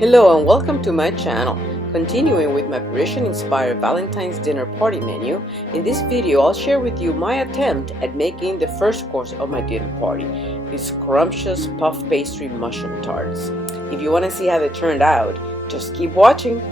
Hello and welcome to my channel. Continuing with my Parisian-inspired Valentine's dinner party menu, in this video I'll share with you my attempt at making the first course of my dinner party, these scrumptious puff pastry mushroom tarts. If you want to see how they turned out, just keep watching.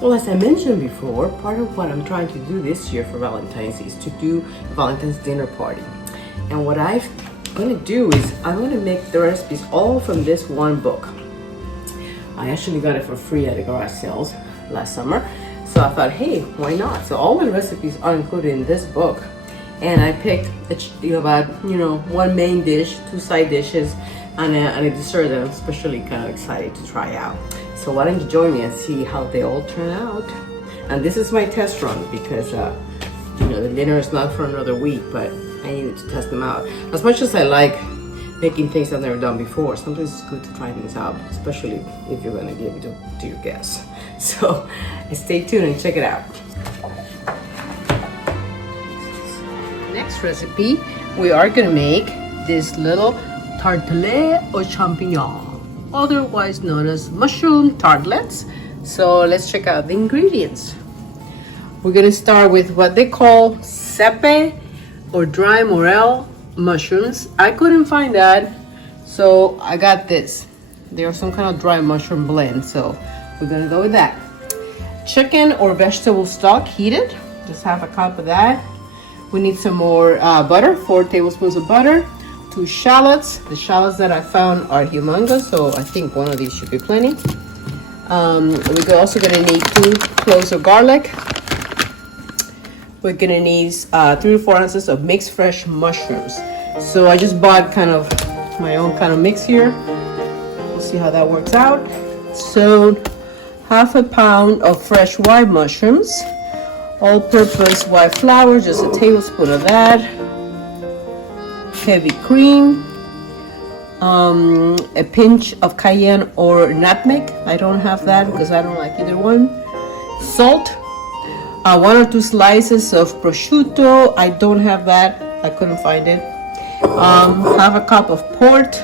Well, as I mentioned before, part of what I'm trying to do this year for Valentine's is to do a Valentine's dinner party. And what I'm going to do is I'm going to make the recipes all from this one book. I actually got it for free at the garage sales last summer. So I thought, hey, why not? So all my recipes are included in this book. And I picked about, one main dish, 2 side dishes, and a dessert that I'm especially kind of excited to try out. So why don't you join me and see how they all turn out? And this is my test run because the dinner is not for another week, but I needed to test them out. As much as I like making things I've never done before, sometimes it's good to try things out, especially if you're going to give it to your guests. So stay tuned and check it out. Next recipe, we are going to make this little Tartelettes Aux Champignons, otherwise known as mushroom tartlets. So let's check out the ingredients. We're gonna start with what they call cepe or dry morel mushrooms. I couldn't find that, so I got this. They are some kind of dry mushroom blend, so we're gonna go with that. Chicken or vegetable stock heated, just half a cup of that. We need some more butter, 4 tablespoons of butter. 2 shallots. The shallots that I found are humongous, so I think one of these should be plenty. We're also gonna need 2 cloves of garlic. We're gonna need 3 to 4 ounces of mixed fresh mushrooms. So I just bought kind of my own kind of mix here. We'll see how that works out. So half a pound of fresh white mushrooms, all-purpose white flour, just a tablespoon of that. Heavy cream, a pinch of cayenne or nutmeg. I don't have that because I don't like either one. Salt, 1 or 2 slices of prosciutto. I don't have that. I couldn't find it. Half a cup of port,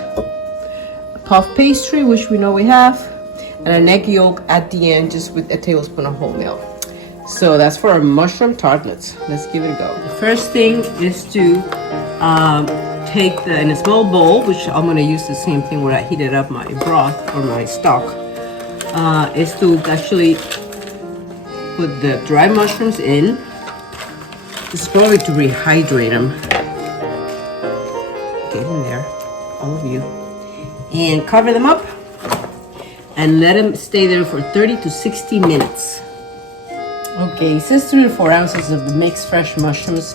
puff pastry, which we know we have, and an egg yolk at the end, just with a tablespoon of whole milk. So that's for our mushroom tartlets. Let's give it a go. The first thing is to take in a small bowl, which I'm going to use the same thing where I heated up my broth or my stock, is to actually put the dry mushrooms in. This is probably to rehydrate them. Get in there, all of you, and cover them up and let them stay there for 30 to 60 minutes. Okay, it says 3 to 4 ounces of the mixed fresh mushrooms,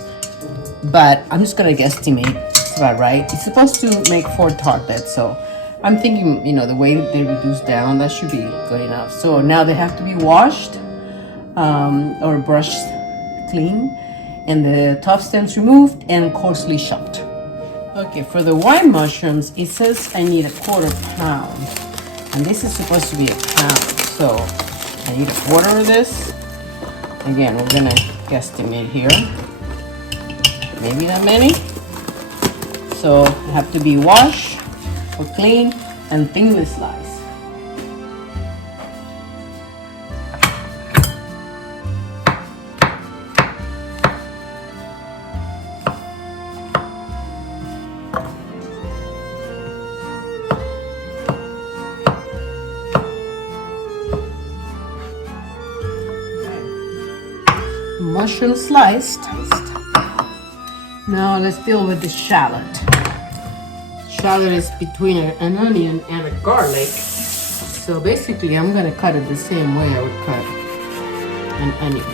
but I'm just gonna guesstimate. It's about right. It's supposed to make 4 tartlets, so I'm thinking, the way they reduce down, that should be good enough. So now they have to be washed or brushed clean, and the top stems removed and coarsely chopped. Okay, for the white mushrooms, it says I need 1/4 pound, and this is supposed to be 1 pound, so I need 1/4 of this. Again, we're gonna guesstimate here. Maybe not many. So they have to be washed or clean and thinly sliced. Mushroom sliced. Now let's deal with the shallot. Shallot is between an onion and a garlic. So basically I'm going to cut it the same way I would cut an onion.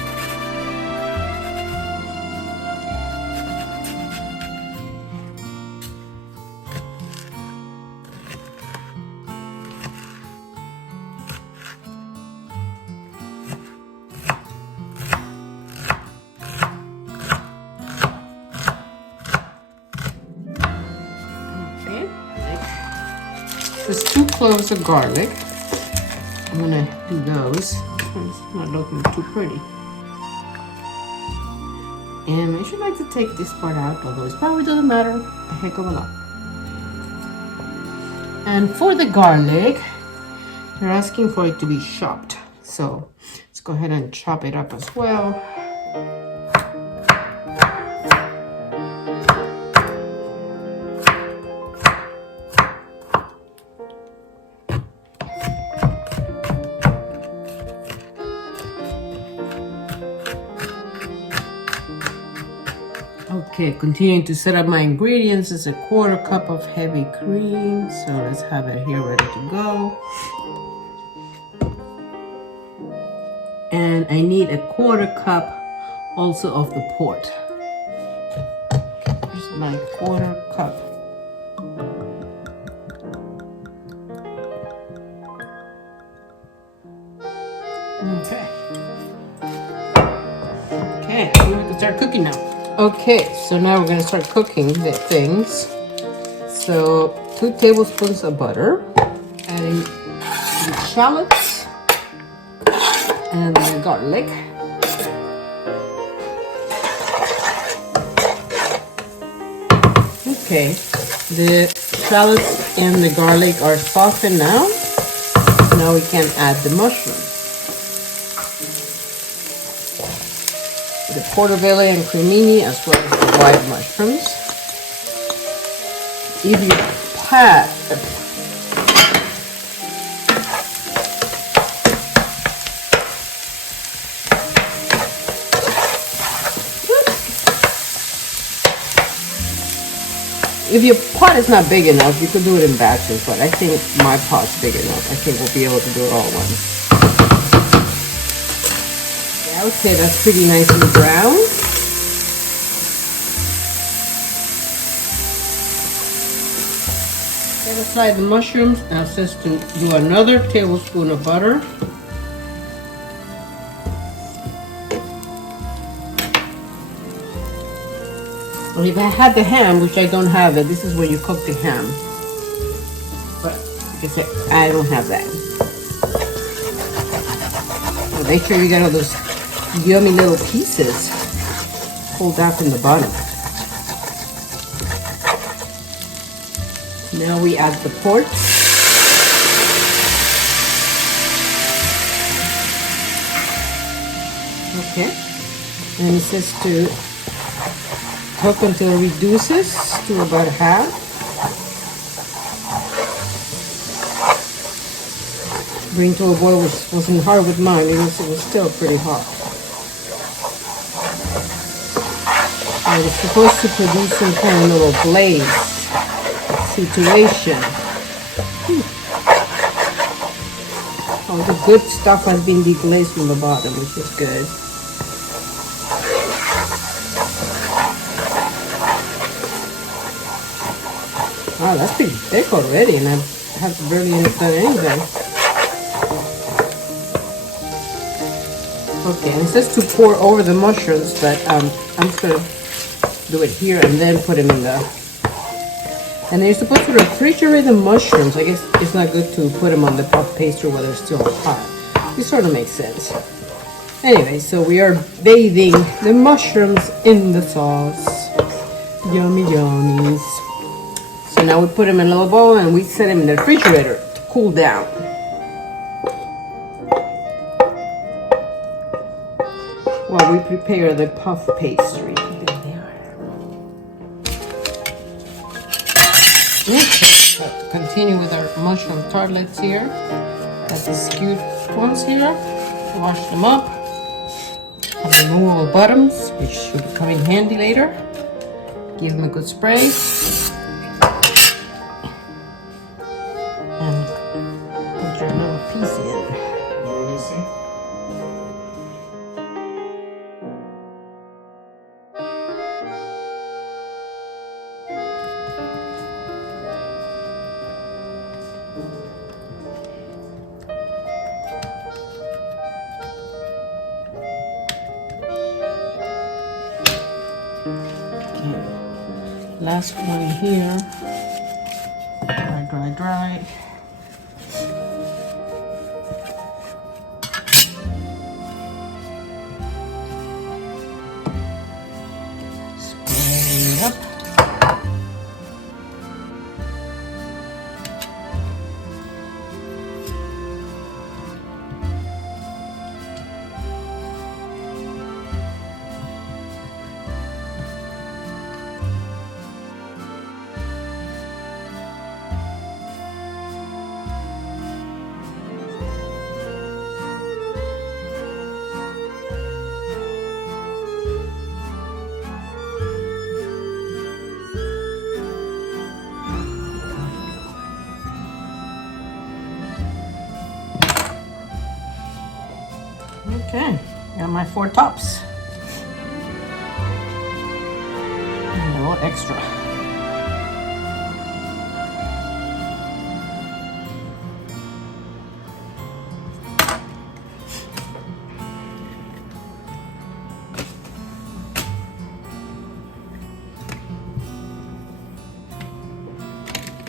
Just 2 cloves of garlic. I'm gonna do those. It's not looking too pretty. And I should like to take this part out, although it probably doesn't matter a heck of a lot. And for the garlic, they're asking for it to be chopped. So let's go ahead and chop it up as well. Okay, continuing to set up my ingredients. It's a 1/4 cup of heavy cream. So let's have it here ready to go. And I need a 1/4 cup also of the port. Here's my 1/4 cup. Okay. Okay, we can start cooking now. Okay, so now we're gonna start cooking the things. So 2 tablespoons of butter, adding the shallots and the garlic. Okay, the shallots and the garlic are softened now. Now we can add the mushrooms. The portobello and cremini, as well as the white mushrooms. If you pat, if your pot is not big enough, you could do it in batches, but I think my pot's big enough. I think we'll be able to do it all at once. Okay, that's pretty nicely brown. Set aside the mushrooms. Now it says to do another tablespoon of butter. And if I had the ham, which I don't have it, this is where you cook the ham. But like I said, I don't have that. So make sure you get all those yummy little pieces pulled out from the bottom. Now we add the pork. Okay, and it says to cook until it reduces to about half. Bring to a boil, which wasn't hard with mine because it was still pretty hot. And it's supposed to produce some kind of little glaze situation. All the good stuff has been deglazed from the bottom, which is good. Wow, that's pretty thick already, and I have barely done anything. Okay, and it says to pour over the mushrooms, but I'm just gonna do it here and then put them in the. And then you're supposed to refrigerate the mushrooms. I guess it's not good to put them on the puff pastry while they're still hot. This sort of makes sense. Anyway, so we are bathing the mushrooms in the sauce. Yummy yummies. So now we put them in a little bowl and we set them in the refrigerator to cool down. While we prepare the puff pastry. Okay, continue with our mushroom tartlets here. Got these cute ones here. Wash them up. Have removable bottoms, which should come in handy later. Give them a good spray. And put your little piece in. Last one here. Dry. it up. Okay, got my 4 tops. And a little extra.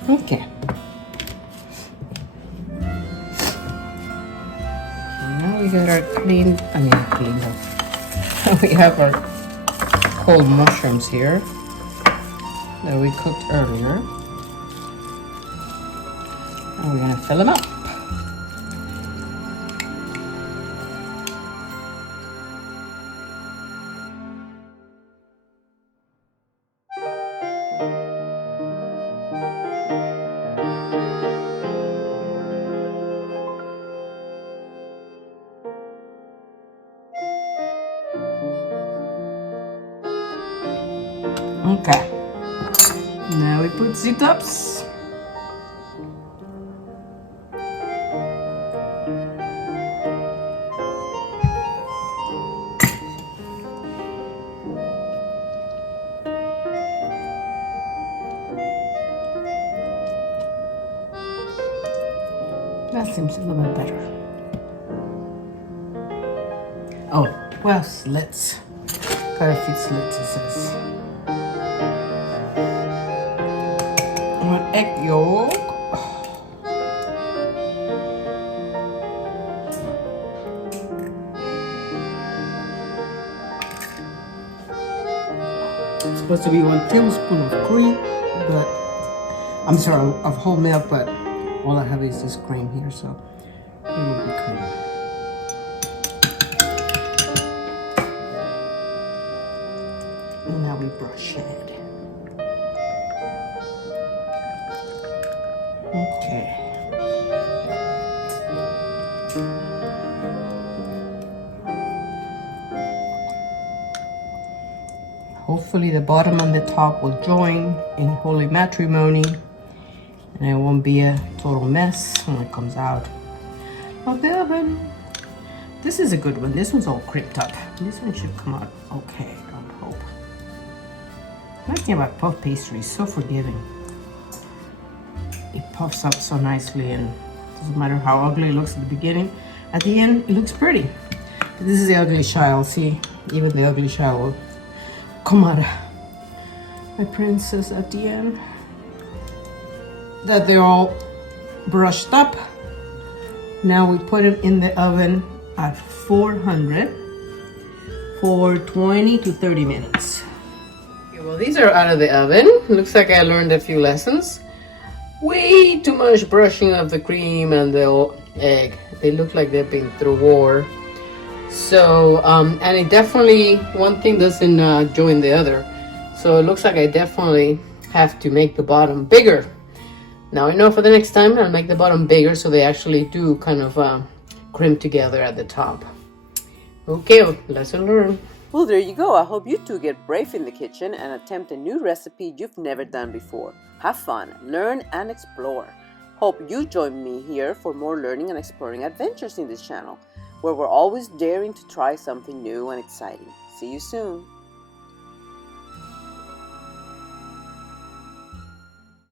Okay. Now we got our cleaned up. We have our cold mushrooms here that we cooked earlier. And we're gonna fill them up. Okay, now we put the tops. That seems a little bit better. Oh, well, slits. Got a few slits, it says. One egg yolk. It's supposed to be 1 tablespoon of cream, but I'm sorry, of whole milk, but all I have is this cream here, so it will be cream. And now we brush it. Okay. Hopefully the bottom and the top will join in holy matrimony, and it won't be a total mess when it comes out of the oven. This is a good one. This one's all crimped up. This one should come out okay, I would hope. One thing about puff pastry is so forgiving. It puffs up so nicely, and it doesn't matter how ugly it looks at the beginning. At the end, it looks pretty. But this is the ugly child. See, even the ugly child will come out. My princess at the end. That they're all brushed up. Now we put them in the oven at 400 for 20 to 30 minutes. Okay, well, these are out of the oven. Looks like I learned a few lessons. Way too much brushing of the cream and the egg. They look like they've been through war. So, and it definitely, one thing doesn't join the other. So it looks like I definitely have to make the bottom bigger. Now I know for the next time I'll make the bottom bigger so they actually do kind of crimp together at the top. Okay, lesson learned. Well, there you go. I hope you too get brave in the kitchen and attempt a new recipe you've never done before. Have fun, learn, and explore. Hope you join me here for more learning and exploring adventures in this channel, where we're always daring to try something new and exciting. See you soon.